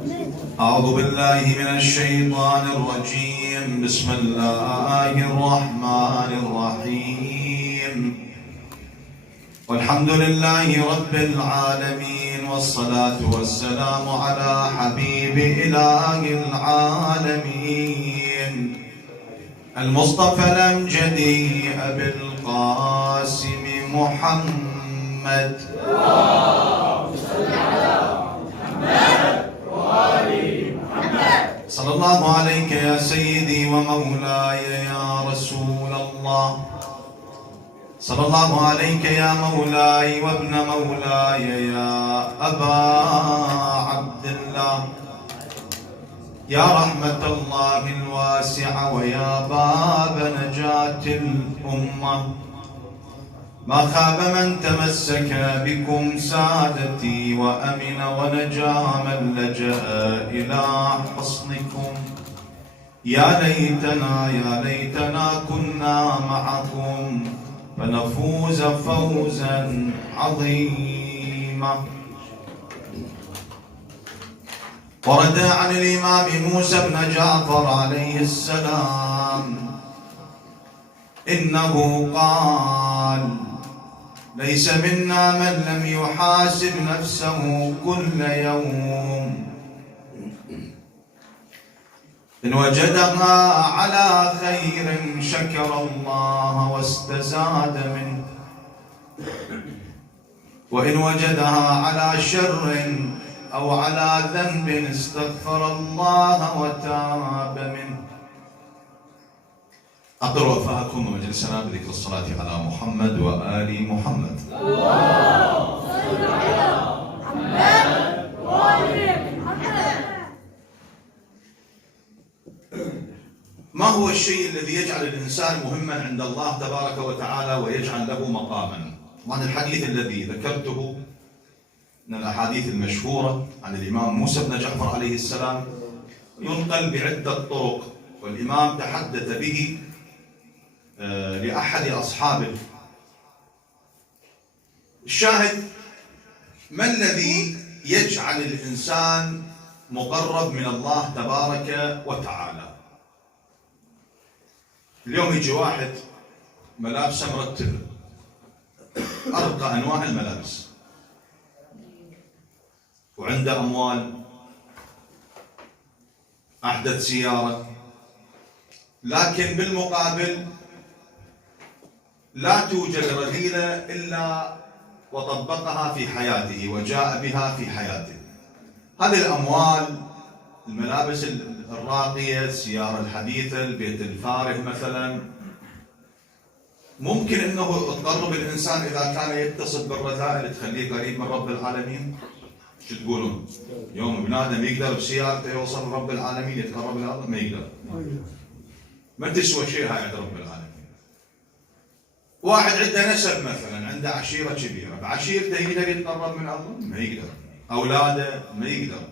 أعوذ بالله من الشيطان الرجيم. بسم الله الرحمن الرحيم. والحمد لله رب العالمين، والصلاة والسلام على حبيب إله العالمين المصطفى الأمجدي أبي القاسم محمد. صلى الله عليك يا سيدي ومولاي يا رسول الله. صلى الله عليك يا مولاي وابن مولاي يا أبا عبد الله، يا رحمة الله الواسعة ويا باب نجاة الأمة. ما خاب من تمسك بكم سادتي وأمن ونجا من لجأ إلى حصنكم. يا ليتنا كنا معكم فنفوز فوزا عظيما. ورد عن الإمام موسى بن جعفر عليه السلام إنه قال: ليس منا من لم يحاسب نفسه كل يوم، إن وجدها على خير شكر الله واستزاد منه، وإن وجدها على شر أو على ذنب استغفر الله وتاب منه. أقر وفاءكم ومجلسنا بذكر الصلاة على محمد وآل محمد. اللهم صل على محمد وآل محمد. ما هو الشيء الذي يجعل الإنسان مهما عند الله تبارك وتعالى ويجعل له مقاما؟ طبعا الحديث الذي ذكرته من الأحاديث المشهورة عن الإمام موسى بن جعفر عليه السلام ينقل بعدة طرق، والإمام تحدث به لأحد أصحابه. الشاهد: ما الذي يجعل الإنسان مقرب من الله تبارك وتعالى؟ اليوم يجي واحد ملابسه مرتبة، أرقى أنواع الملابس، وعنده أموال، أحدث سيارة، لكن بالمقابل لا توجد رذيلة إلا وطبقها في حياته وجاء بها في حياته. هذه الأموال، الملابس الراقية، السيارة الحديثة، البيت الفارغ مثلا، ممكن أنه تقرب الإنسان إذا كان يتصف بالرذائل تخليه قريب من رب العالمين. شو تقولون؟ يوم ابن آدم يقدر بسيارته يوصل لرب العالمين يتقرب إلى الله؟ ما يقدر، ما تسوى شيء هاي عند رب العالمين. واحد عنده نسب مثلا، عنده عشيرة كبيرة، بعشيرته يقدر يتقرب من الله؟ ما يقدر. أولاده ما يقدر.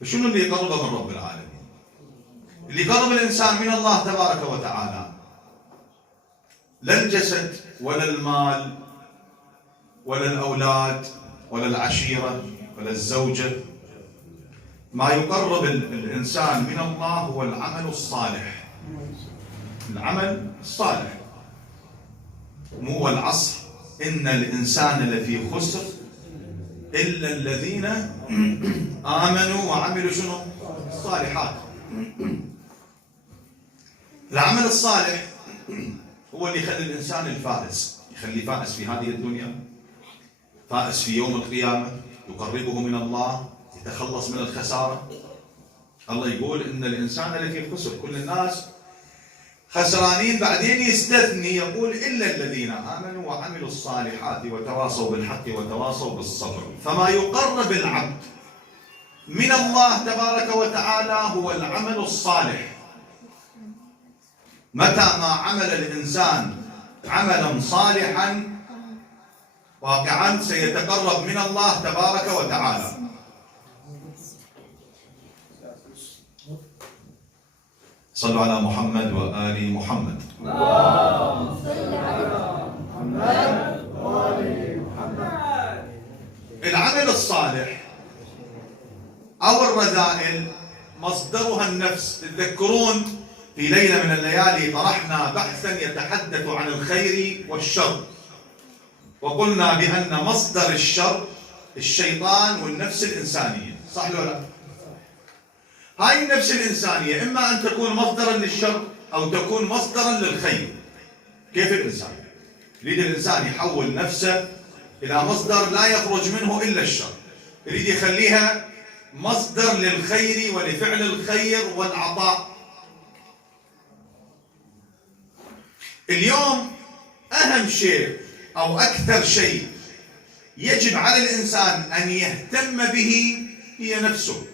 فشنو اللي يقربه من رب العالمين؟ اللي يقرب الإنسان من الله تبارك وتعالى لا الجسد ولا المال ولا الأولاد ولا العشيرة ولا الزوجة. ما يقرب الإنسان من الله هو العمل الصالح. العمل الصالح. مو العصر إن الإنسان لفي خسر إلا الذين آمنوا وعملوا شنو؟ الصالحات. العمل الصالح هو اللي يخلي الإنسان الفائز، يخلي فائز في هذه الدنيا، فائز في يوم القيامة، يقربه من الله، يتخلص من الخسارة. الله يقول إن الإنسان لفي خسر، كل الناس خسرانين، بعدين يستثني يقول إلا الذين آمنوا وعملوا الصالحات وتواصوا بالحق وتواصوا بالصبر. فما يقرب العبد من الله تبارك وتعالى هو العمل الصالح. متى ما عمل الإنسان عملا صالحا واقعا سيتقرب من الله تبارك وتعالى. صلوا على محمد وآل محمد. اللهم صل على محمد وآل محمد. العمل الصالح أو الرذائل مصدرها النفس. تذكرون في ليلة من الليالي طرحنا بحثا يتحدث عن الخير والشر، وقلنا بأن مصدر الشر الشيطان والنفس الإنسانية، صح ولا لا؟ هاي النفس الإنسانية إما أن تكون مصدرا للشر أو تكون مصدرا للخير. كيف الإنسان؟ يريد الإنسان يحول نفسه إلى مصدر لا يخرج منه إلا الشر، يريد يخليها مصدر للخير ولفعل الخير والعطاء. اليوم أهم شيء أو أكثر شيء يجب على الإنسان أن يهتم به هي نفسه.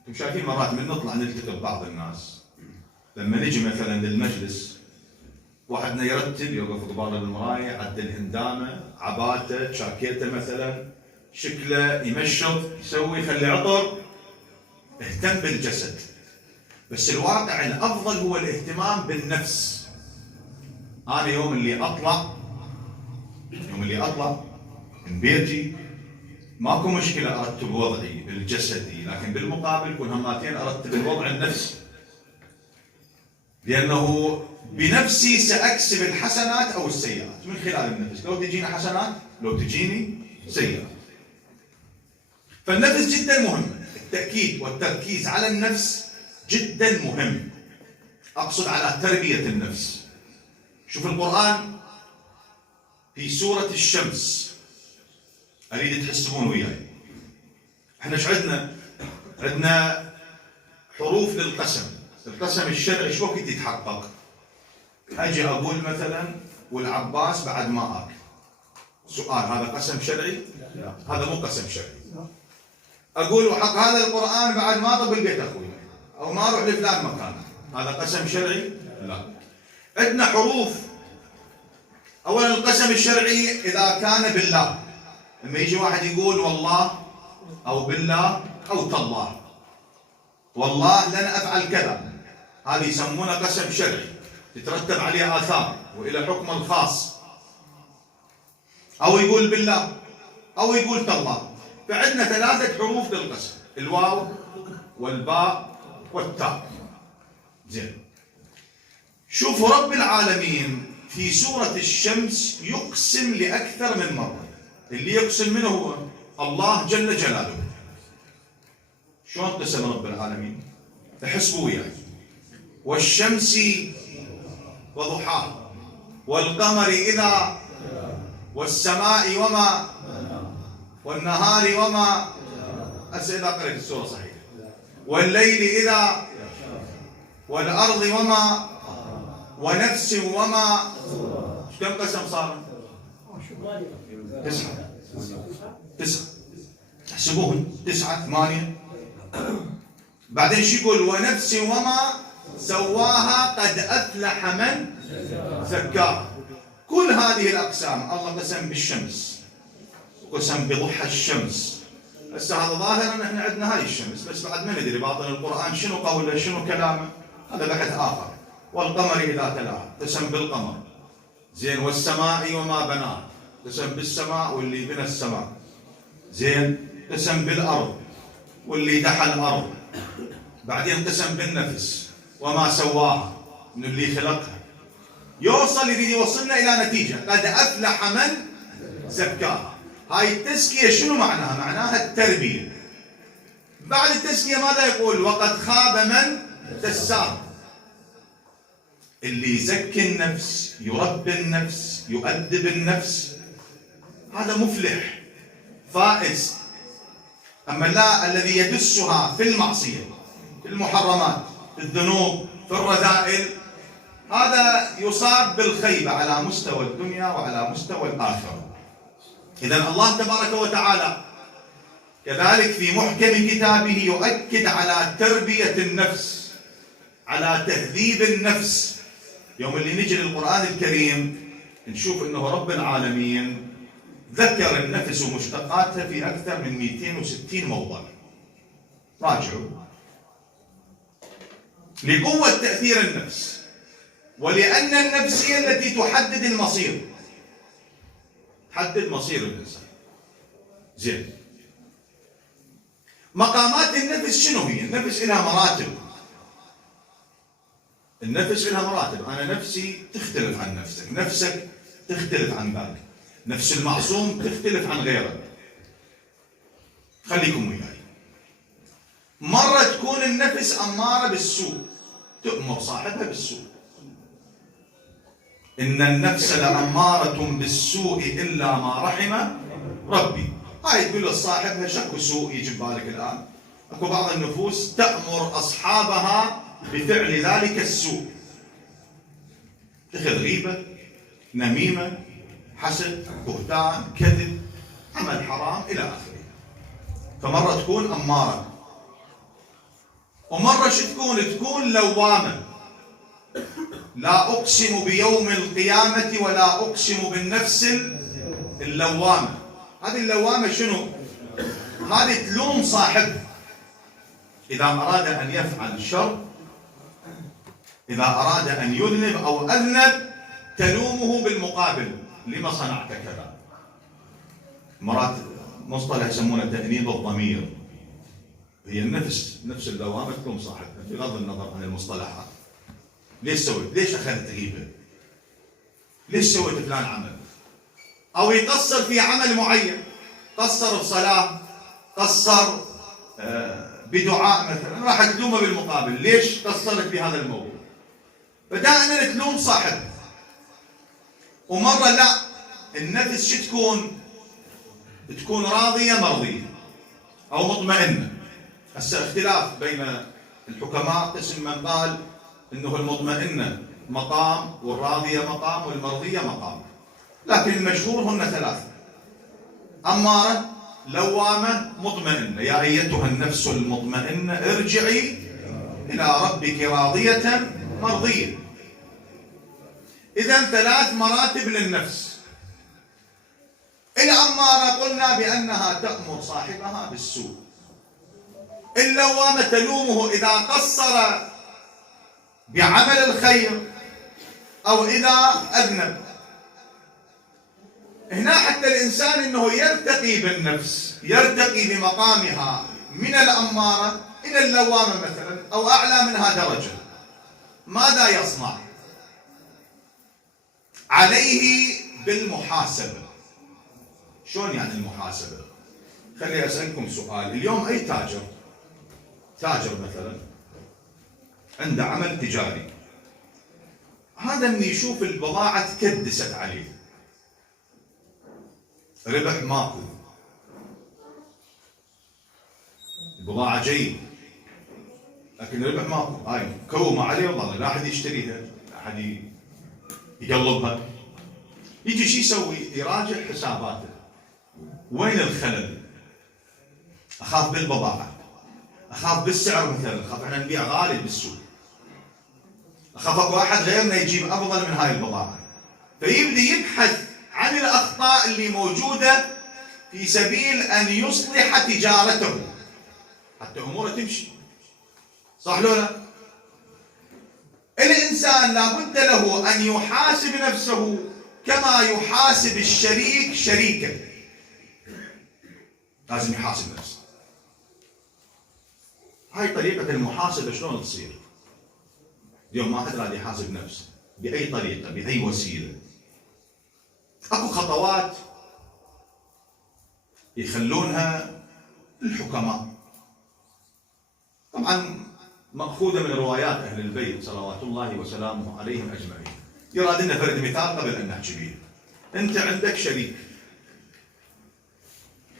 انتم شايفين مرات من نطلع نلتقي بعض الناس لما نجي مثلا للمجلس، واحدنا يرتب يوقف قبال المراية، يعدل هندامه، عباته، جاكيته مثلا، شكله يمشط، يسوي، يخلي عطر، اهتم بالجسد. بس الواقع الأفضل هو الاهتمام بالنفس. أنا يوم اللي أطلع من بيتي ماكو مشكلة أرتب وضعي الجسدي، لكن بالمقابل كن هماتين أرتب الوضع النفسي، لأنه بنفسي سأكسب الحسنات أو السيئات من خلال النفس. لو تجيني حسنات لو تجيني سيئات. فالنفس جدا مهم، التأكيد والتركيز على النفس جدا مهم. أقصد على تربية النفس. شوف القرآن في سورة الشمس، أريد تحسبون وياي. احنا ايش عندنا؟ عندنا حروف للقسم. القسم الشرعي شو وقت يتحقق؟ أجي أقول مثلا والعباس بعد ما آكل. سؤال، هذا قسم شرعي؟ لا. هذا مو قسم شرعي. أقول وحق هذا القرآن بعد ما أطب البيت أخوي، أو ما أروح لفلان مكان، هذا قسم شرعي؟ لا. عندنا حروف. أولا القسم الشرعي إذا كان بالله، لما يجي واحد يقول والله أو بالله أو تالله، والله لن أفعل كذا، هذه يسمونه قسم شرعي تترتب عليه آثار وإلى حكم الخاص. أو يقول بالله أو يقول تالله. فعندنا 3 حروف للقسم، الواو والباء والتاء. زين، شوفوا رب العالمين في سورة الشمس يقسم لأكثر من مرة. اللي يقسم منه هو الله جل جلاله. شلون قسم رب العالمين؟ احسبوا وياي. والشمس وضحاها والقمر إذا والسماء وما والنهار وما، إذا قرأت السورة صحيح، والليل إذا والأرض وما ونفس وما. كم قسم صار؟ 9. احسبوهن 9 8. بعدين شو يقول؟ ونفس وما سواها قد أفلح من زكاها. كل هذه الأقسام الله قسم بالشمس، قسم بضحى الشمس. هسه هذا ظاهرا احنا عندنا هاي الشمس، بس بعد ما ندري باطن القرآن شنو قوله شنو كلامه، هذا بحث آخر. والقمر إذا تلاها قسم بالقمر. زين، والسماء وما بناها قسم بالسماء واللي بنى السماء. زين، قسم بالأرض واللي دحى الأرض. بعدين قسم بالنفس وما سواها، من اللي خلقها. يريد يوصلنا إلى نتيجة قد أفلح من زكاها. هاي التزكية شنو معناها؟ معناها التربية. بعد التزكية ماذا يقول؟ وقد خاب من دساها. اللي يزكي النفس، يربي النفس، يؤدب النفس، هذا مفلح فائز. أما لا الذي يدسها في المعصية، في المحرمات، في الذنوب، في الرذائل، هذا يصاب بالخيبة على مستوى الدنيا وعلى مستوى الآخرة. إذن الله تبارك وتعالى كذلك في محكم كتابه يؤكد على تربية النفس، على تهذيب النفس. يوم اللي نجي للقرآن الكريم نشوف أنه رب العالمين ذكر النفس ومشتقاتها في أكثر من 260 موضع. راجعوا. لقوة تأثير النفس، ولأن النفس هي التي تحدد المصير، تحدد مصير الإنسان. زين، مقامات النفس شنو هي؟ النفس لها مراتب. النفس لها مراتب. أنا نفسي تختلف عن نفسك، نفسك تختلف عن ذاك، نفس المعصوم تختلف عن غيره. خليكم وياي. مرة تكون النفس أمارة بالسوء، تؤمر صاحبها بالسوء. إن النفس لأمارة بالسوء إلا ما رحم ربي. هاي تقول لصاحبها شكو سوء يجي ببالك الآن. اكو بعض النفوس تأمر أصحابها بفعل ذلك السوء. تأخذ غيبة، نميمة، حسد، بهتان، كذب، عمل حرام إلى آخره. فمرة تكون أمارة، ومرة شو تكون لوامة. لا أقسم بيوم القيامة ولا أقسم بالنفس اللوامة. هذه اللوامة شنو؟ هذه تلوم صاحبها إذا أراد أن يفعل شر، إذا أراد أن يذنب أو أذنب تلومه بالمقابل، لما صنعت كذا. مرات مصطلح يسمونه تأنيب الضمير. هي النفس، نفس اللوامة تلوم صاحبها بغض النظر عن المصطلحات. ليش سويت؟ ليش أخذت غيبة؟ ليش سويت فلان عمل؟ أو يقصر في عمل معين، قصر بصلاة، قصر بدعاء مثلا، راح تلومه بالمقابل، ليش قصرت بهذا الموضوع؟ فدائما تلوم صاحبها. ومرة لا، النفس شو تكون راضية مرضية أو مطمئنة. هسه اختلاف بين الحكماء، قسم من قال إنه المطمئنة مقام، والراضية مقام، والمرضية مقام، لكن المشهور هن ثلاثة: أمارة، لوامة، مطمئنة. يا أيتها النفس المطمئنة ارجعي إلى ربك راضية مرضية. إذن 3 مراتب للنفس. الأمارة قلنا بأنها تأمر صاحبها بالسوء. اللوامة تلومه إذا قصر بعمل الخير أو إذا أذنب. هنا حتى الإنسان أنه يرتقي بالنفس، يرتقي بمقامها من الأمارة إلى اللوامة مثلا، أو أعلى منها درجة. ماذا يصنع؟ عليه بالمحاسبة. شلون يعني المحاسبة؟ خليني أسألكم سؤال. اليوم أي تاجر مثلا عنده عمل تجاري، هذا من يشوف البضاعة تكدست عليه، ربح ماكو، البضاعة جيد لكن ربح ماكو، هاي كومة عليه والله لا أحد يشتريها، لا أحد يقلبها. يجي شو يسوي؟ يراجع حساباته، وين الخلل؟ أخاف بالبضاعة، أخاف بالسعر مثلا، أخاف احنا نبيع غالي بالسوق، أخاف اكو أحد غيرنا يجيب أفضل من هاي البضاعة. فيبدأ يبحث عن الأخطاء اللي موجودة في سبيل أن يصلح تجارته حتى أموره تمشي. صح لو لا؟ الإنسان لابد له أن يحاسب نفسه كما يحاسب الشريك شريكه. لازم يحاسب نفسه. هاي طريقة المحاسبة شلون تصير؟ اليوم ما حد راح يحاسب نفسه بأي طريقة، بأي وسيلة. اكو خطوات يخلونها الحكماء، طبعا مأخوذة من روايات أهل البيت صلوات الله وسلامه عليهم أجمعين. يراد لنا فرد مثال قبل أن نحكي به. أنت عندك شريك،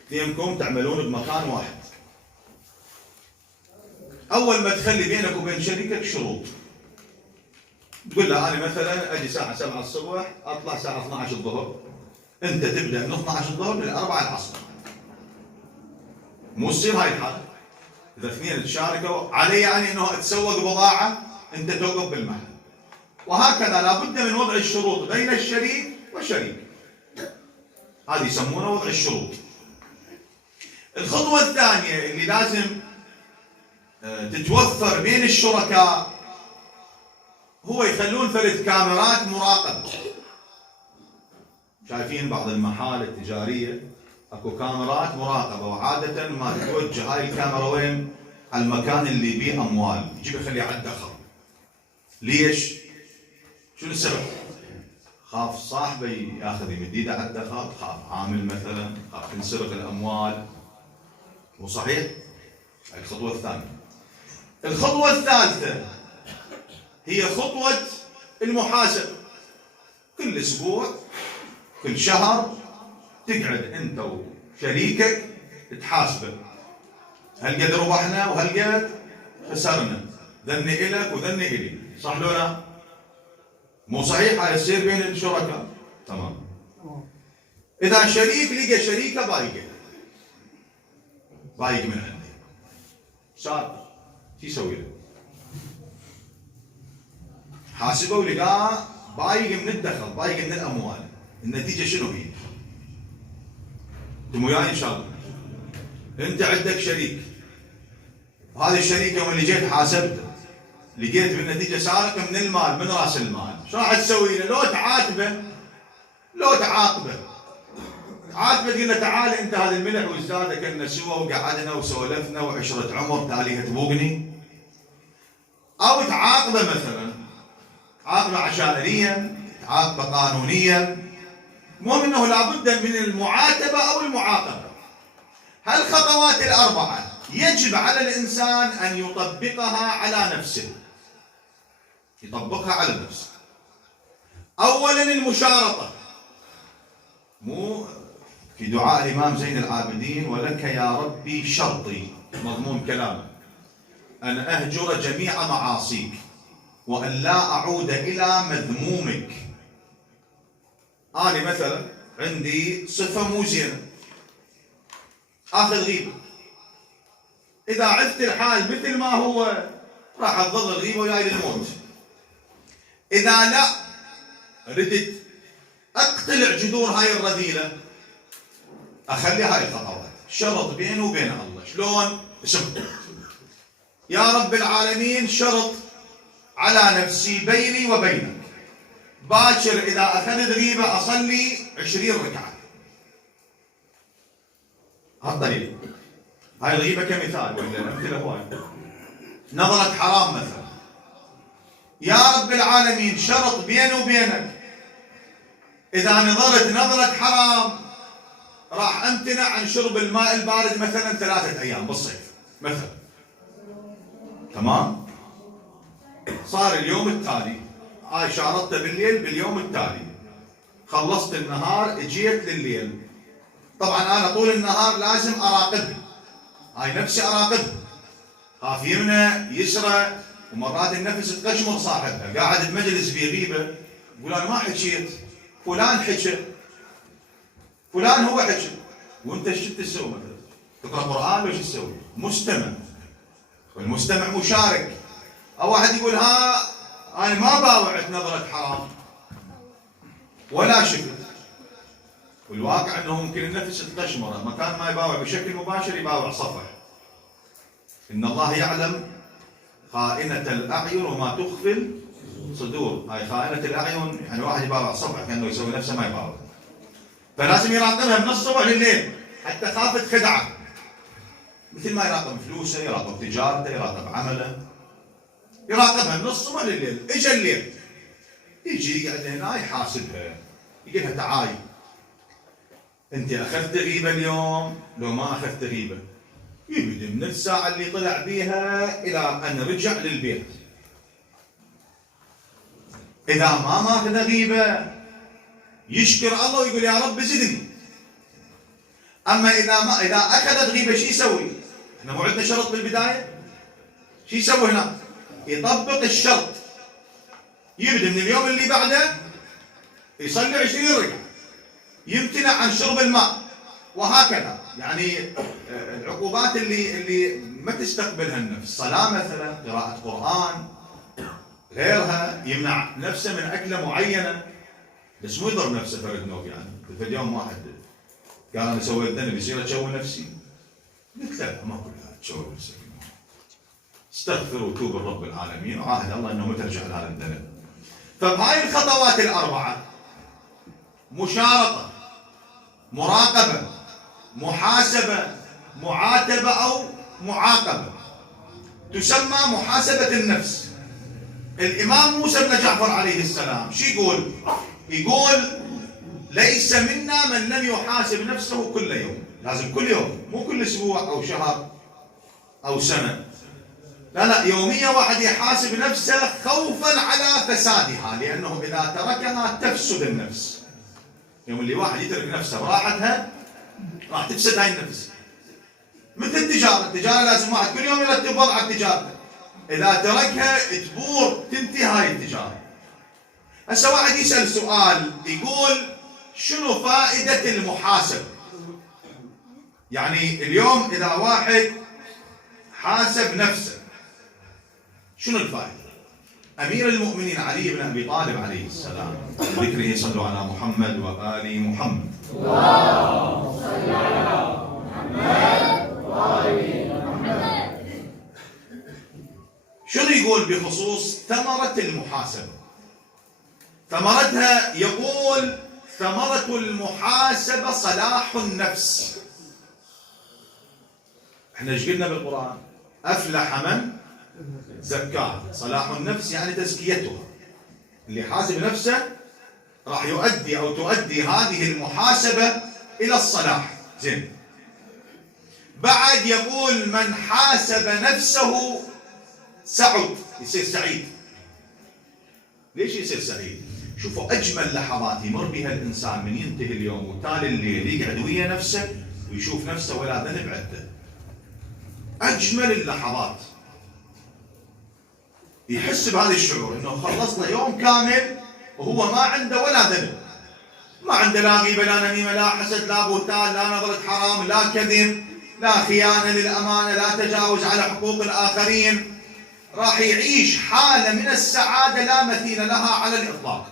اثنينكم تعملون بمكان واحد. أول ما تخلي بينك وبين شريكك شروط، تقول له أنا مثلا أجي الساعة 7 الصبح أطلع الساعة 12 الظهر، أنت تبدأ من 12 الظهر ل 4 العصر. مو تصير هاي الحالة. إذا اثنين تشاركوا علي يعني أنه تسوق بضاعة، أنت توقف بالمحل. وهكذا لابد من وضع الشروط بين الشريك والشريك. هذه يسمونه وضع الشروط. الخطوة الثانية اللي لازم تتوفر بين الشركاء هو يخلون فرد كاميرات مراقبة. شايفين بعض المحال التجارية اكو كاميرات مراقبه، وعاده ما تتوجه هاي الكاميرا وين؟ على المكان اللي بيه اموال، يجيب يخليه على الدخل. ليش؟ شنو السبب؟ خاف صاحبه ياخذ يمد ايده على الدخل، خاف عامل مثلا، خاف تنسرق الاموال. مو صحيح؟ هاي الخطوه الثانيه. الخطوه الثالثه هي خطوه المحاسبه. كل اسبوع، كل شهر تقعد انت وشريكك تحاسبه، هل قد ربحنا وهل قد خسرنا، ذني الك وذني الي، صح لو لا؟ مو صحيح؟ هاي تصير بين الشركاء. تمام. اذا شريك لقى شريكه بايق من عنده، صار شو يسوي له؟ حاسبه ولقاه بايق من الدخل، بايق من الاموال. النتيجه شنو هي؟ انتم وياي ان شاء الله. انت عندك شريك، وهذا الشريك يوم اللي جيت حاسبته لقيت بالنتيجه سارق من المال، من راس المال، شو راح تسوي له؟ لو تعاتبه، لو تعاقبه، عاتبه تقول له تعال انت هذا الملح والزاده كنا سوا وقعدنا وسولفنا وعشره عمر تاليها تبوقني، او تعاقبه مثلا، تعاقبه عشائريا، تعاقبه قانونيا. المهم انه لابد من المعاتبه او المعاقبه. هالخطوات الاربعه يجب على الانسان ان يطبقها على نفسه. يطبقها على نفسه. اولا المشارطه. مو في دعاء الامام زين العابدين ولك يا ربي شرطي، مضمون كلامه ان اهجر جميع معاصيك وان لا اعود الى مذمومك. انا مثلا عندي صفه مو زينه، اخذ غيبه، اذا عدت الحال مثل ما هو راح تظل الغيبه وياي للموت. اذا لا ردت اقتلع جذور هاي الرذيله، اخلي هاي الخطوات، شرط بيني وبين الله. شلون؟ اسم يا رب العالمين شرط على نفسي بيني وبينك، باكر اذا اخذت غيبه اصلي 20 ركعه. هالطريقه. هاي الغيبه كمثال، ولا امثله هواي. نظره حرام مثلا، يا رب العالمين شرط بيني وبينك اذا نظرت نظره حرام راح امتنع عن شرب الماء البارد مثلا 3 ايام بالصيف مثلا. تمام؟ صار اليوم التالي، هاي شارطته بالليل، باليوم التالي خلصت النهار اجيت لليل. طبعا انا طول النهار لازم اراقبها، هاي نفسي اراقبها، خاف يمنى يسرى، ومرات النفس تقشمر صاحبها، قاعد بمجلس بغيبه يقول انا ما حكيت، فلان حكى، فلان هو حكى، وانت شو تسوي مثلا؟ تقرا قران ولا شو تسوي؟ مستمع، والمستمع مشارك. او واحد يقول ها انا ما باوعت نظره حرام ولا شفت، والواقع انه ممكن النفس تقشمره، مكان ما يباوع بشكل مباشر يباوع صفح. ان الله يعلم خائنة الأعين وما تخفي الصدور. هاي خائنة الأعين يعني واحد يباوع صفح كأنه يسوي نفسه ما يباوع، فلازم يراقبها من الصبح لليل حتى خافت خدعة، مثل ما يراقب فلوسه، يراقب تجارته، يراقب عمله، يراقبها من الصبح لليل. اجى الليل يجي يقعد هنا يحاسبها، يقول لها تعالي انت اخذت غيبه اليوم لو ما اخذت غيبه؟ يبدي من الساعه اللي طلع بيها الى ان رجع للبيت. اذا ما ماخذ غيبه يشكر الله ويقول يا رب زدني. اما اذا اخذت غيبه شو يسوي؟ احنا مو عندنا شرط بالبدايه؟ شو يسوي هنا؟ يطبق الشرط، يبدا من اليوم اللي بعده يصلي 20 ركعه، يمتنع عن شرب الماء، وهكذا. يعني العقوبات اللي ما تستقبلها النفس، صلاه مثلا، قراءه قران، غيرها، يمنع نفسه من اكله معينه، بس مو يضرب نفسه فرد نوب. يعني في يوم واحد قال انا سويت ذنب يصير اشوه نفسي، قلت لا ما كلها تشوه نفسك، استغفر وتوب لرب العالمين وعاهد الله انه ما ترجع لهذا الذنب. فبهاي الخطوات الاربعه، مشارطه، مراقبه، محاسبة، معاتبة أو معاقبة، تسمى محاسبة النفس. الإمام موسى بن جعفر عليه السلام شو يقول؟ يقول ليس منا من لم يحاسب نفسه كل يوم. لازم كل يوم، مو كل أسبوع أو شهر أو سنة، لا، يوميا واحد يحاسب نفسه خوفا على فسادها، لأنه إذا تركها تفسد النفس. يوم اللي واحد يترك نفسه براحتها راح تفسد هاي النفس. مثل التجارة لازم واحد كل يوم يرتب وضع تجارته، إذا تركها تبور تنتهي هاي التجارة. هسه واحد يسأل سؤال يقول شنو فائدة المحاسبة؟ يعني اليوم إذا واحد حاسب نفسه شنو الفائدة؟ أمير المؤمنين علي بن أبي طالب عليه السلام ذكره صلوا على محمد وآل محمد. اللهم صل على محمد وآل محمد. شنو يقول بخصوص ثمرة المحاسبة؟ ثمرتها يقول ثمرة المحاسبة صلاح النفس. احنا ايش قلنا بالقرآن؟ أفلح من زكاها. صلاح النفس يعني تزكيتها. اللي حاسب نفسه راح يؤدي أو تؤدي هذه المحاسبة إلى الصلاح. زين. بعد يقول من حاسب نفسه سعد، يصير سعيد. ليش يصير سعيد؟ شوفوا أجمل لحظات يمر بها الإنسان من ينتهي اليوم وتالي الليل يقعد ويا نفسه ويشوف نفسه ولا ذنب عنده. أجمل اللحظات يحس بهذا الشعور انه خلصنا يوم كامل وهو ما عنده ولا ذنب، ما عنده لا غيبه لا نميمه لا حسد لا بهتان لا نظره حرام لا كذب لا خيانه للامانه لا تجاوز على حقوق الاخرين. راح يعيش حاله من السعاده لا مثيل لها على الاطلاق،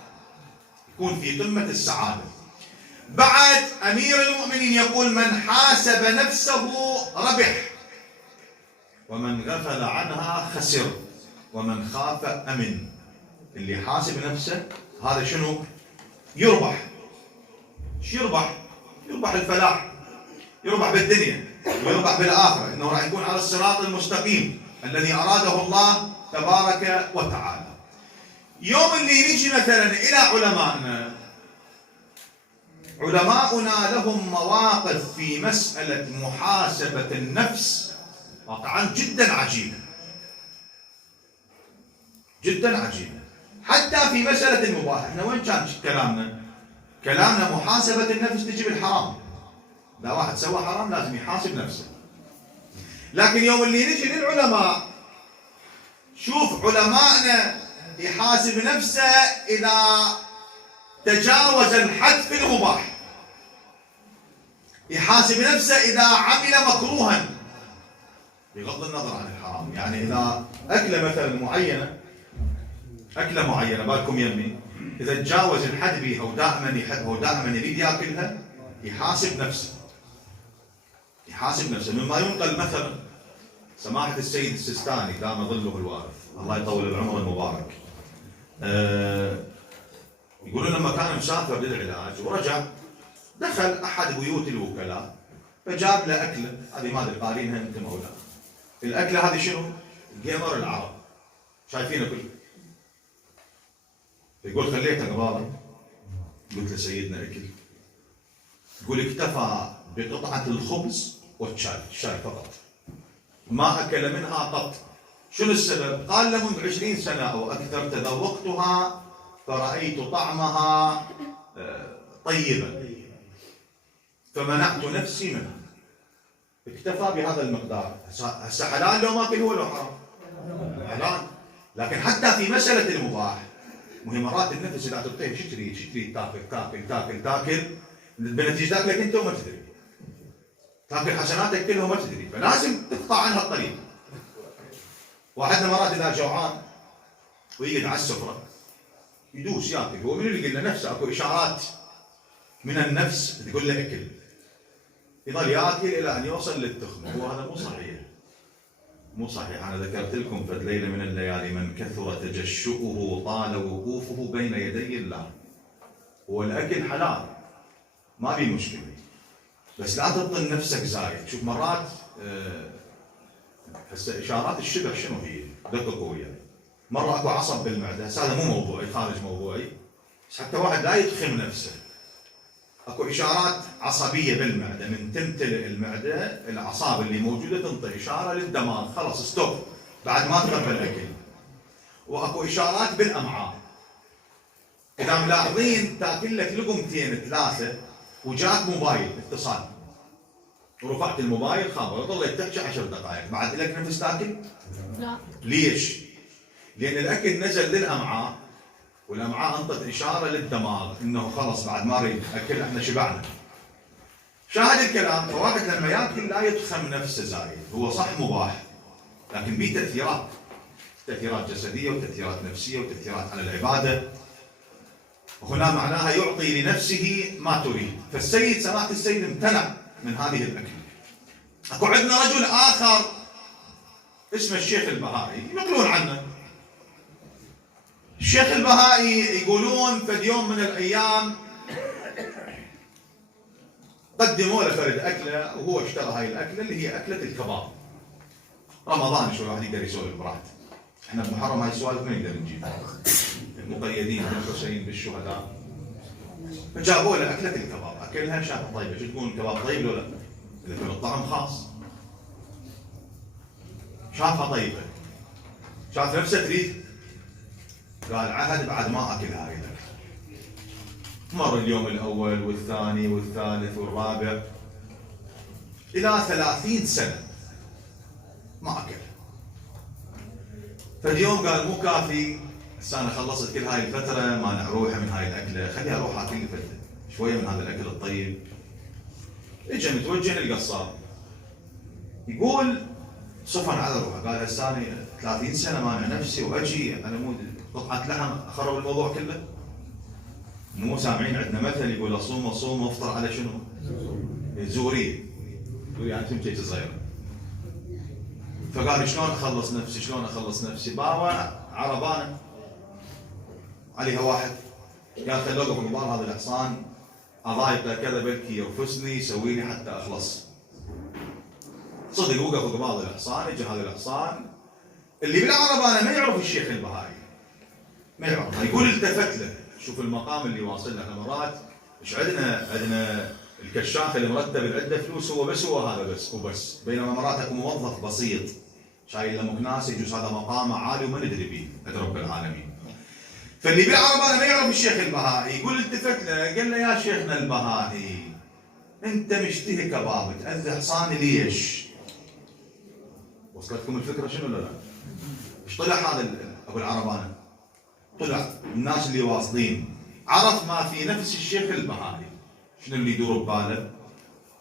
يكون في قمه السعاده. بعد امير المؤمنين يقول من حاسب نفسه ربح، ومن غفل عنها خسر، ومن خاف أمن. اللي حاسب نفسه هذا شنو؟ يربح. شو يربح؟ يربح الفلاح، يربح بالدنيا ويربح بالآخرة، إنه راح يكون على الصراط المستقيم الذي أراده الله تبارك وتعالى. يوم اللي نجي مثلا إلى علمائنا، علماؤنا لهم مواقف في مسألة محاسبة النفس واقعا جدا عجيبة، جدا عجيبة. حتى في مسألة المباح، احنا وين كان كلامنا؟ كلامنا محاسبة النفس تجي بالحرام. إذا واحد سوى حرام لازم يحاسب نفسه. لكن يوم اللي نجي للعلماء، شوف علماءنا يحاسب نفسه إذا تجاوز الحد في المباح، يحاسب نفسه إذا عمل مكروها بغض النظر عن الحرام. يعني إذا أكلة مثلا معينة، أكلة معينة بالكم يمي، إذا تجاوز الحد بها ودائما يحبها ودائما يريد ياكلها، يحاسب نفسه. يحاسب نفسه. مما ينقل مثلا سماحة السيد السيستاني دام ظله الوارث الله يطول العمر المبارك، يقولون لما كان مسافر للعلاج ورجع دخل أحد بيوت الوكلاء فجاب له أكلة، هذه ما أدري قارينها أنتم أو لا. الأكلة هذه شنو؟ جيمر العرب شايفينه كله. يقول خليتها قبالة، قلت له سيدنا أكل. يقول اكتفى بقطعة الخبز والشاي، الشاي فقط، ما أكل منها قط. شنو السبب؟ قال له منذ 20 سنة أو أكثر تذوقتها فرأيت طعمها طيبا فمنعت نفسي منها. اكتفى بهذا المقدار. هسه حلال لو ما أكل هو لو حرام؟ حلال. لكن حتى في مسألة المباح مهمات النفس إذا تطيح شو تريد تاكل تاكل تاكل تاكل، بنتيجة تاكلك أنت وما تدري، تاكل حسناتك كلها وما تدري، فلازم تقطع عنها الطريق. واحدنا مرات إذا جوعان ويقعد على السفرة يدوس ياكل، هو من اللي قلنا نفسه اكو إشارات من النفس تقول له اكل، يظل ياكل إلى أن يوصل للتخمة. هو هذا مو صحيح، مو صحيح. أنا ذكرت لكم فد ليلة من الليالي من كثر تجشؤه طال وقوفه بين يدي الله. هو الأكل حلال ما بيه مشكلة، بس لا تبطن نفسك زايد. شوف مرات هسه اشارات الشبع شنو هي؟ دققوا وياي. مره اكو عصب بالمعده، هذا مو موضوعي، خارج موضوعي، بس حتى واحد لا يضخم نفسه. اكو اشارات عصبيه بالمعده، من تمتلئ المعده الاعصاب اللي موجوده تنطي اشاره للدماغ خلاص ستوب بعد ما تقبل الاكل. واكو اشارات بالامعاء. اذا ملاحظين تاكل لك لقمتين ثلاثه وجاك موبايل اتصال ورفعت الموبايل خابر وظليت تحكي 10 دقائق، بعد لك نفس تاكل؟ لا. ليش؟ لان الاكل نزل للامعاء والامعاء انطت اشاره للدماغ انه خلص بعد ما اريد اكل، احنا شبعنا. شاهد الكلام، فواحد لما ياكل لا يضخم نفسه زايد، هو صح مباح لكن به تاثيرات، تاثيرات جسديه وتاثيرات نفسيه وتاثيرات على العباده. وهنا معناها يعطي لنفسه ما تريد. فالسيد سماحه السيد امتنع من هذه الاكل. اكو عندنا رجل اخر اسمه الشيخ البهائي، ينقلون عنه. الشيخ البهائي يقولون فد يوم من الايام قدموا له فرد اكله وهو اشترى هاي الاكله اللي هي اكله الكباب. رمضان شو الواحد يقدر يسولف براحته. احنا بمحرم هاي السوالف ما نقدر نجيبها. مقيدين بالحسين بالشهداء. فجابوا له اكله الكباب، اكلها شافها طيبه، شو تقول الكباب طيب لو لا؟ اذا كان الطعم خاص. شافها طيبه. شاف نفسه تريد. قال عهد بعد ما اكل هاي الاكل. مر اليوم الاول والثاني والثالث والرابع الى 30 سنه ما اكل. فاليوم قال مو كافي، هسه انا خلصت كل هاي الفتره مانع روحي من هاي الاكله، خليها اروح اكل لي فتره شويه من هذا الاكل الطيب. اجى متوجه للقصاب يقول صفن على روحه، قال هسه انا 30 سنه مانع نفسي واجي انا مو قطعه لحم اخرب الموضوع كله. مو سامعين عندنا مثل يقول اصوم اصوم وافطر على شنو؟ زوريه. يقول يعني تمشي صغيره. فقال شلون اخلص نفسي؟ شلون اخلص نفسي؟ باوع عربانه عليها واحد قال خليه اوقف قبال هذا الحصان اضايقه كذا بلكي يرفسني يسوي لي حتى اخلص. صدق وقف قبال الحصان، اجى هذا الحصان اللي بالعربانه ما يعرف الشيخ البهائي. ما يعرف، يقول التفت له، شوف المقام اللي واصل له. مرات ايش عندنا الكشاخ اللي مرتب عنده فلوس هو هذا بس وبس، بينما مرات اكو موظف بسيط شايل له مكناس يجوز هذا مقامه عالي وما ندري به، عند رب العالمين. فاللي بالعربانه ما يعرف الشيخ البهائي، يقول التفت له قال له يا شيخنا البهائي انت مشتهي كباب تاذي حصاني ليش؟ وصلتكم الفكره شنو ولا لا؟ ايش طلع هذا ابو العربانه؟ طلع الناس اللي واصلين عرف ما في نفس الشيخ البهائي. شنو اللي يدور بباله؟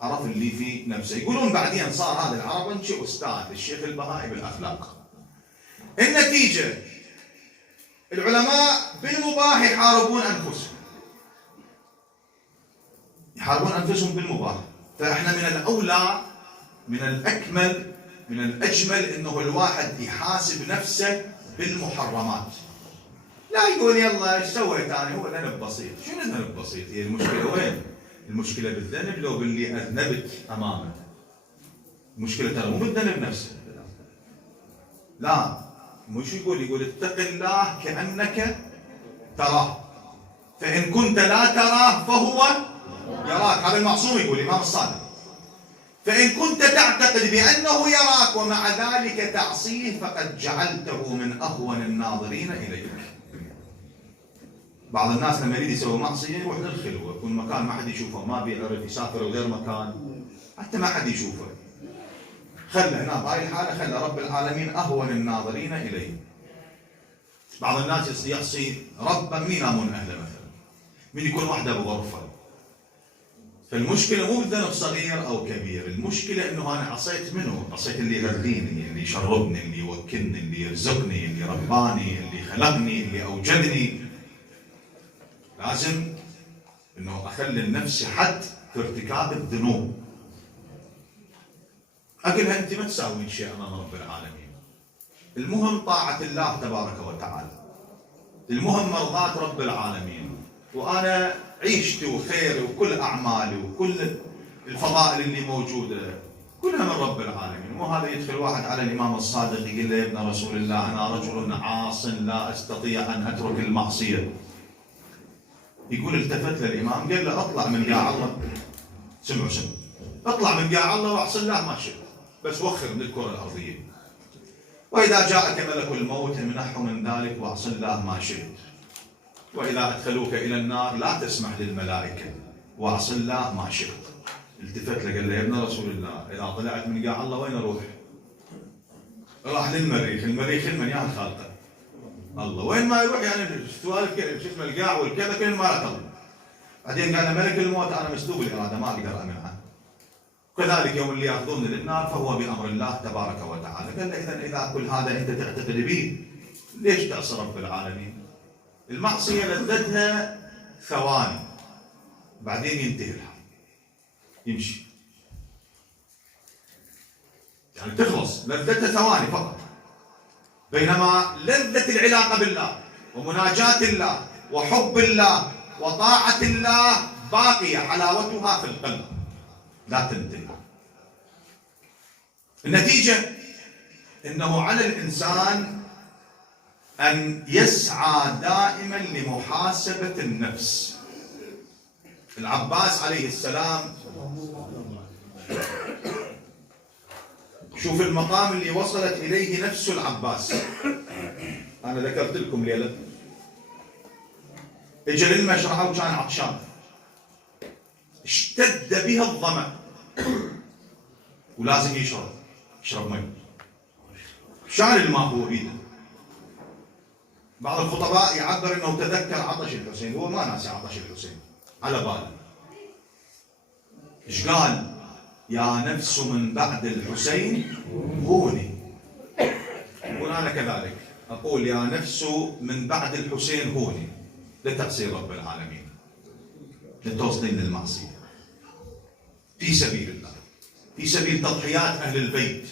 عرف اللي في نفسه. يقولون بعدين صار هذا العربنجي استاذ الشيخ البهائي بالاخلاق. النتيجه العلماء بالمباح يحاربون انفسهم. يحاربون انفسهم بالمباح، فاحنا من الاولى من الاكمل من الاجمل انه الواحد يحاسب نفسه بالمحرمات. لا يقول يلا ايش سويت انا؟ هو ذنب بسيط. شنو ذنب بسيط؟ هي المشكله وين؟ المشكله بالذنب لو باللي اذنبت امامه. المشكله ترى مو بالذنب نفسه. لا، مش يقول اتق الله كانك تراه، فان كنت لا تراه فهو يراك. هذا المعصوم يقول الامام الصادق. فان كنت تعتقد بانه يراك ومع ذلك تعصيه فقد جعلته من اهون الناظرين اليك. بعض الناس لما يريد يسوي معصيه يروح للخلوه، يكون مكان ما حد يشوفه، ما بيعرف يسافر غير مكان حتى ما حد يشوفه. خلى هنا بهاي الحاله خلى رب العالمين اهون الناظرين اليه. بعض الناس يعصي ربه من ينامون اهله مثلا، من يكون وحده بغرفه. فالمشكله مو بالذنب صغير او كبير، المشكله انه انا عصيت منه، عصيت اللي يغذيني، اللي يشربني، اللي يوكلني، اللي يرزقني، اللي رباني، اللي خلقني، اللي اوجدني. لازم انه اخلي لنفسي حد في ارتكاب الذنوب. اقلها انت ما تساوين شيء امام رب العالمين. المهم طاعه الله تبارك وتعالى. المهم مرضاة رب العالمين. وانا عيشتي وخيري وكل اعمالي وكل الفضائل اللي موجودة كلها من رب العالمين. مو هذا يدخل واحد على الإمام الصادق يقول له يا ابن رسول الله أنا رجل عاص لا أستطيع أن أترك المعصية. يقول التفت للإمام قال له اطلع من قاع الله، سمعوا اطلع من قاع الله واعصي الله ما شئت، بس وخر من الكرة الأرضية. وإذا جاءك ملك الموت امنحه من ذلك واعصي الله ما شئت. وإذا أدخلوك إلى النار لا تسمح للملائكة واعصي الله ما شئت. التفت له قال له يا ابن رسول الله إذا طلعت من قاع الله وين أروح؟ راح للمريخ، المريخ المليان خالقه الله، وين ما يروح يعني السوالف شو اسمه القاع والكذا كل ما الله. بعدين قال ملك الموت انا مسلوب الاراده ما اقدر امنعه. كذلك يوم اللي ياخذون للنار فهو بامر الله تبارك وتعالى. قال له اذا كل هذا انت تعتقد به ليش تعصي رب العالمين؟ المعصيه لذتها ثواني بعدين ينتهي الحال يمشي، يعني تخلص لذتها ثواني فقط. بينما لذة العلاقة بالله ومناجاة الله وحب الله وطاعة الله باقية حلاوتها في القلب لا تنتهي. النتيجة انه على الانسان ان يسعى دائما لمحاسبة النفس. العباس عليه السلام شوف المقام اللي وصلت إليه نفس العباس. أنا ذكرت لكم ليلة اجى للمشرعة وكان عطشان اشتد بها الظمأ ولازم يشرب مي. شال الماء هو بيده. بعض الخطباء يعبر انه تذكر عطش الحسين، هو ما ناسي عطش الحسين على باله. ايش قال؟ يا نفس من بعد الحسين هوني. وأنا كذلك أقول يا نفس من بعد الحسين هوني لتعصي رب العالمين، لتوصلين للمعصية في سبيل الله، في سبيل تضحيات أهل البيت.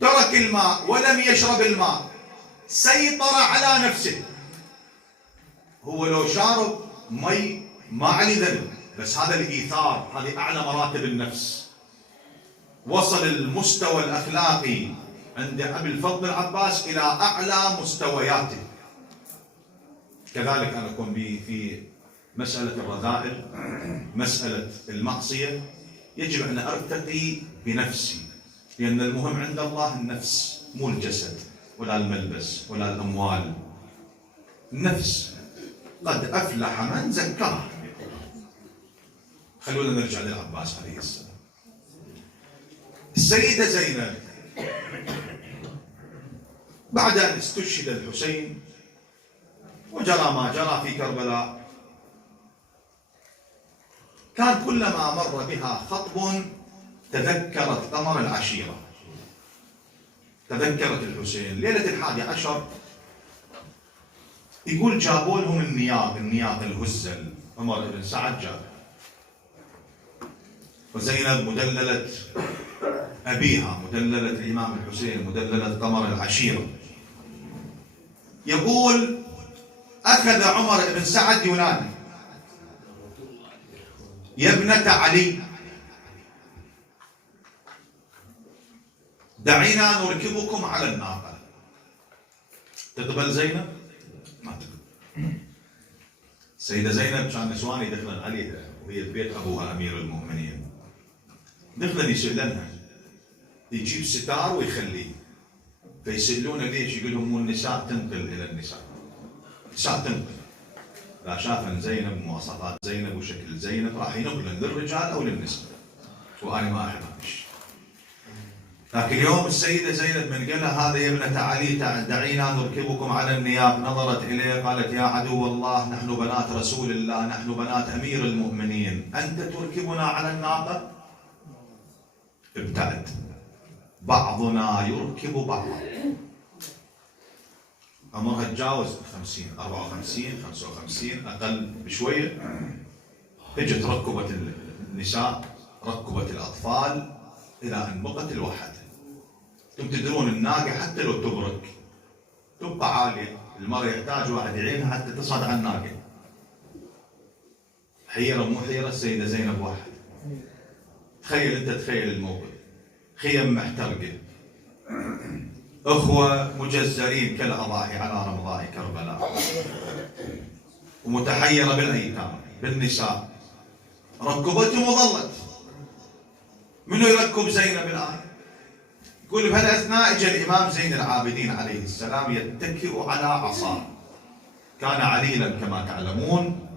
ترك الماء ولم يشرب الماء، سيطر على نفسه. هو لو شارب مي ما عليه ذنب، بس هذا الإيثار، هذه أعلى مراتب النفس. وصل المستوى الأخلاقي عند أبي الفضل العباس إلى أعلى مستوياته. كذلك أنا أكون في مسألة الرذائل، مسألة المعصية، يجب أن أرتقي بنفسي، لأن المهم عند الله النفس مو الجسد ولا الملبس ولا الأموال. النفس قد أفلح من زكاها. خلونا نرجع للعباس عليه السلام. السيدة زينب بعد أن استشهد الحسين وجرى ما جرى في كربلاء، كان كلما مر بها خطب تذكرت قمر العشيرة، تذكرت الحسين. ليلة 11 يقول جابوا لهم النياق الهزل، عمر بن سعد جاب، وزينب مدللة أبيها، مدللة الإمام الحسين، مدللة قمر العشيرة. يقول أخذ عمر بن سعد ينادي يا ابنة علي دعينا نركبكم على الناقة. تقبل زينب؟ ما تقبل. السيدة زينب كان نسوان يدخلن عليها وهي ببيت أبوها أمير المؤمنين، دخلن يسألنها، يجيب ستار ويخليه، فيسألونه ليش؟ يقول لهم مو النساء تنقل إلى النساء، النساء تنقل. لا شافن زينب مواصفات زينب وشكل زينب راح ينقلن للرجال أو للنساء، وأنا ما أحب أمشي. لكن اليوم السيدة زينب من قال هذا يا ابنة علي دعينا نركبكم على النياق، نظرت إليه قالت يا عدو الله نحن بنات رسول الله، نحن بنات أمير المؤمنين، أنت تركبنا على الناقة؟ ابتعد، بعضنا يركب بعضا. عمرها تجاوز 50 54 55 أقل بشوية، اجت ركبت النساء، ركبت الأطفال، إلى أن بقت الوحدة. انتم تدرون الناقة حتى لو تبرك تبقى عالية، المرء يحتاج واحد يعينها حتى تصعد على الناقة. حيرة مو حيرة السيدة زينب واحد، تخيل انت، تخيل الموقف، خيم محترقة، اخوة مجزرين كالأضاحي على رمضاء كربلاء، ومتحيرة بالايتام بالنساء، ركبتهم وظلت. منو يركب زينب الآن؟ يقول بهالاثناء اجى الامام زين العابدين عليه السلام يتكئ على عصاه، كان عليلا كما تعلمون.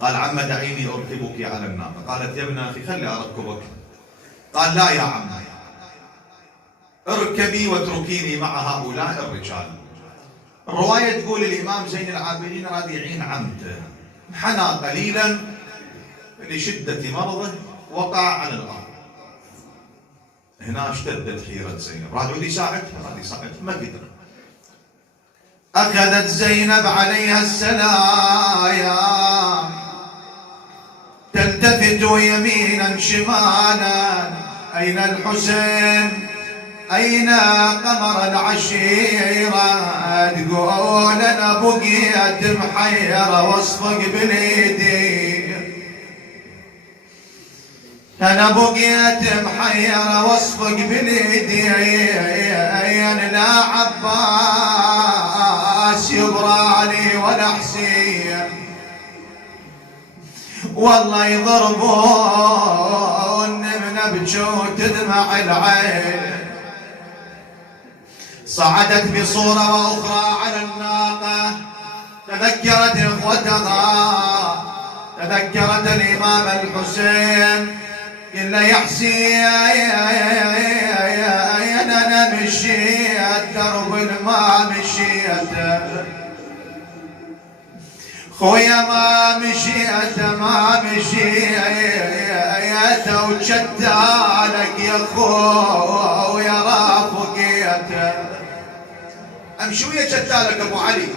قال عم دعيني اركبك على الناقه. قالت يا ابن اخي خلي اركبك. قال لا يا عم، اركبي واتركيني مع هؤلاء الرجال. الروايه تقول الامام زين العابدين راد يعين عمته، حنى قليلا لشده مرضه وقع على الارض. هنا اشتدت حيرة زينب، راد يساعدها، ما قدر. أخذت زينب عليها السلايا تلتفت يمينا شمالا، أين الحسين؟ أين قمر العشيرة؟ تقول أنا بقيت محيرة واصفق باليدي، أنا بقيت محيرة واصفق باليدي، لا عباس يبرالي ولا حسين، والله يضربون من بجوت دمع العين. صعدت بصورة وأخرى على الناقة، تذكرت إخوتها، تذكرت الإمام الحسين، قل يا حسين أنا مشيت درب ما مشيت، خويا ما مشيت وشتالك يا خويا رافقيت. امشي ويا شتالك ابو علي،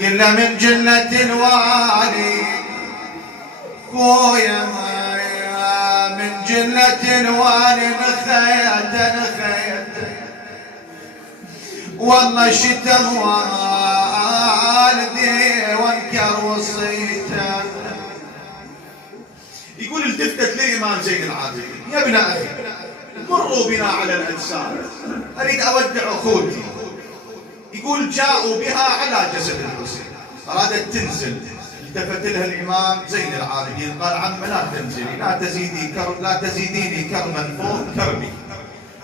قل من جنة الوالي، خويا من جنة الوالي نخيت والله شتم والدي وانكر وصيته. يقول التفتت للإمام زين العابدين يا ابن أخي مروا بنا على الأجساد، أريد أودع أخوتي. يقول جاءوا بها على جسد الحسين، أرادت تنزل، التفت لها الإمام زين العابدين قال عم لا تنزلي، لا تزيديني كرما فوق كربي،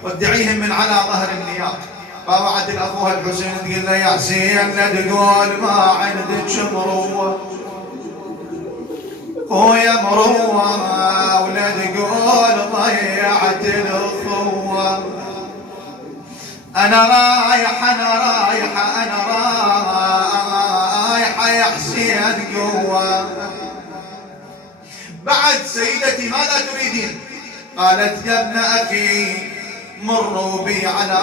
ودعيهم من على ظهر النياق. فوعد الأخوها الحسين تقول له يا حسين لا تقول ما عندك مروة، خويا مروة، ولا تقول ضيعت الأخوة. أنا رايحة يا حسين قوة. بعد سيدتي ماذا تريدين؟ قالت يا ابن أخي مروا بي على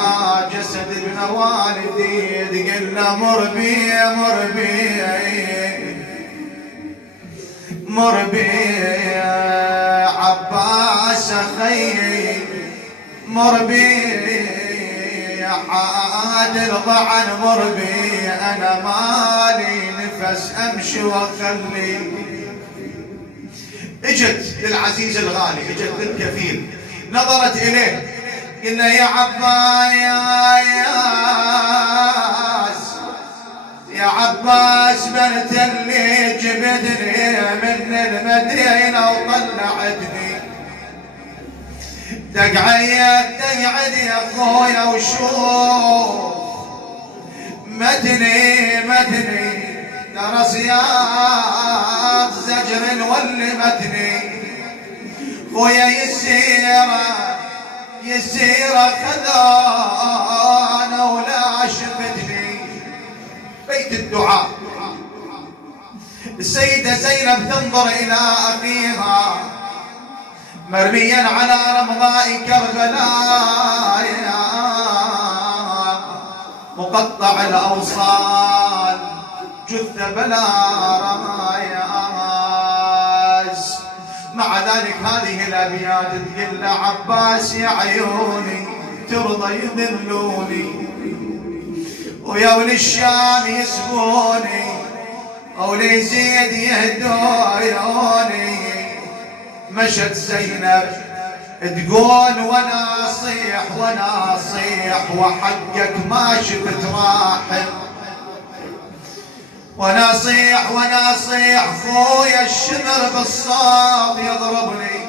جسد ابن والدي. قلنا مر بي عباس أخي، مر بي عادل ضعن، مر بي أنا مالي نفس أمشي وأخلي. اجت للعزيز الغالي، اجت للكفيل، نظرت إليه، قلنا يا عباس بنت اللي جبتني من المدينة وطلعتني، تقعد يا اخويا وشوف مدني ترى سياق زجر ولمتني، خويا يسير خذانا ولا شفتني. بيت الدعاء، السيدة زينب تنظر إلى أخيها مرميا على رمضاء كربلاء، مقطع الأوصال جثة بلا رماياس. مع ذلك هذه الأبيات تقول عباس يا عيوني ترضى يذلوني، ويا ولي الشام يسبوني، ولي زيد يهدوني، مشت زينب تقول وانا اصيح وانا اصيح وحقك ما شفت راحل، وانا اصيح وانا اصيح خويا الشمر بالصوت يضربني،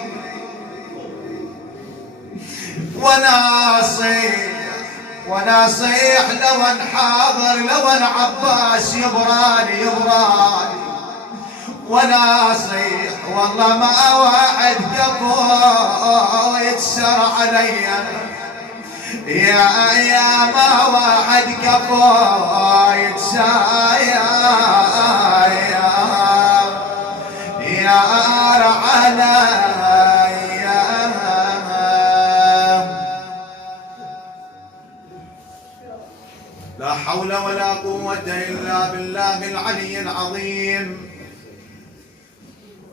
وانا اصيح وانا اصيح لو ان حاضر لو ان عباس يبراني يبراني، وانا اصيح والله ما واحد قبو يتسر علي، يا ما واحد قبو يتسايا يا علي. لا حول ولا قوة إلا بالله العلي العظيم.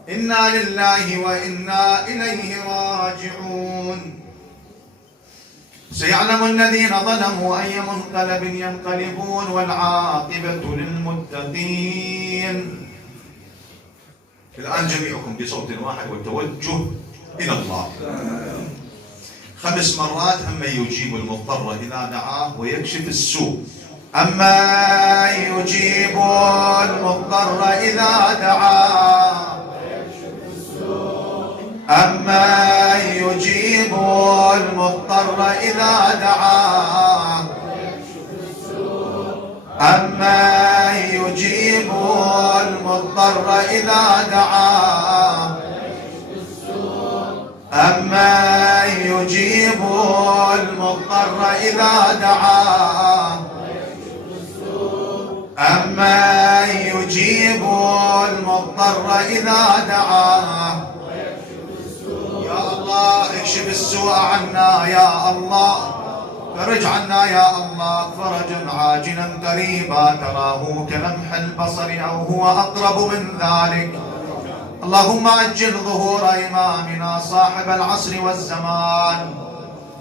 إنا لله وإنا إليه راجعون. سيعلم الذين ظلموا أي منقلب ينقلبون والعاقبة للمتقين. الآن جميعكم بصوت واحد والتوجه إلى الله 5 مرات. أما يجيب المضطر إذا دعاه ويكشف السوء، أما يجيب المضطر إذا دعاه، أما يجيب المضطر إذا دعاه، أما يجيب المضطر إذا دعاه، أما يجيب المضطر إذا دعاه، أما يجيب المضطر إذا دعاه. يا الله اكشف السوء عنا يا الله، فرج عنا يا الله فرجا عاجلا قريبا تراه كلمح البصر أو هو أقرب من ذلك. اللهم عجل ظهور إمامنا صاحب العصر والزمان.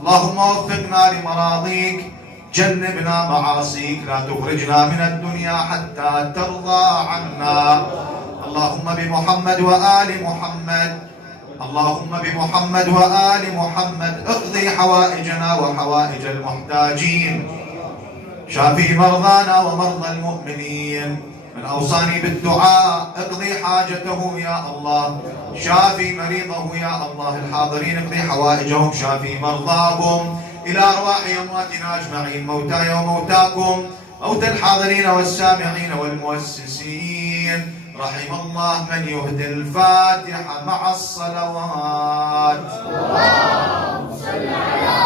اللهم وفقنا لمراضيك، جنبنا معاصيك، لا تخرجنا من الدنيا حتى ترضى عنا. اللهم بمحمد وآل محمد، اللهم بمحمد وآل محمد اقضي حوائجنا وحوائج المحتاجين، شافي مرضانا ومرضى المؤمنين. من أوصاني بالدعاء اقضي حاجته يا الله، شافي مريضه يا الله. الحاضرين اقضي حوائجهم، شافي مرضاهم. إلى أرواح أمواتنا أجمعين، موتاي وموتاكم، موتى الحاضرين والسامعين والمؤسسين. رحم الله من يهدي الفاتحة مع الصلوات. اللهم صل على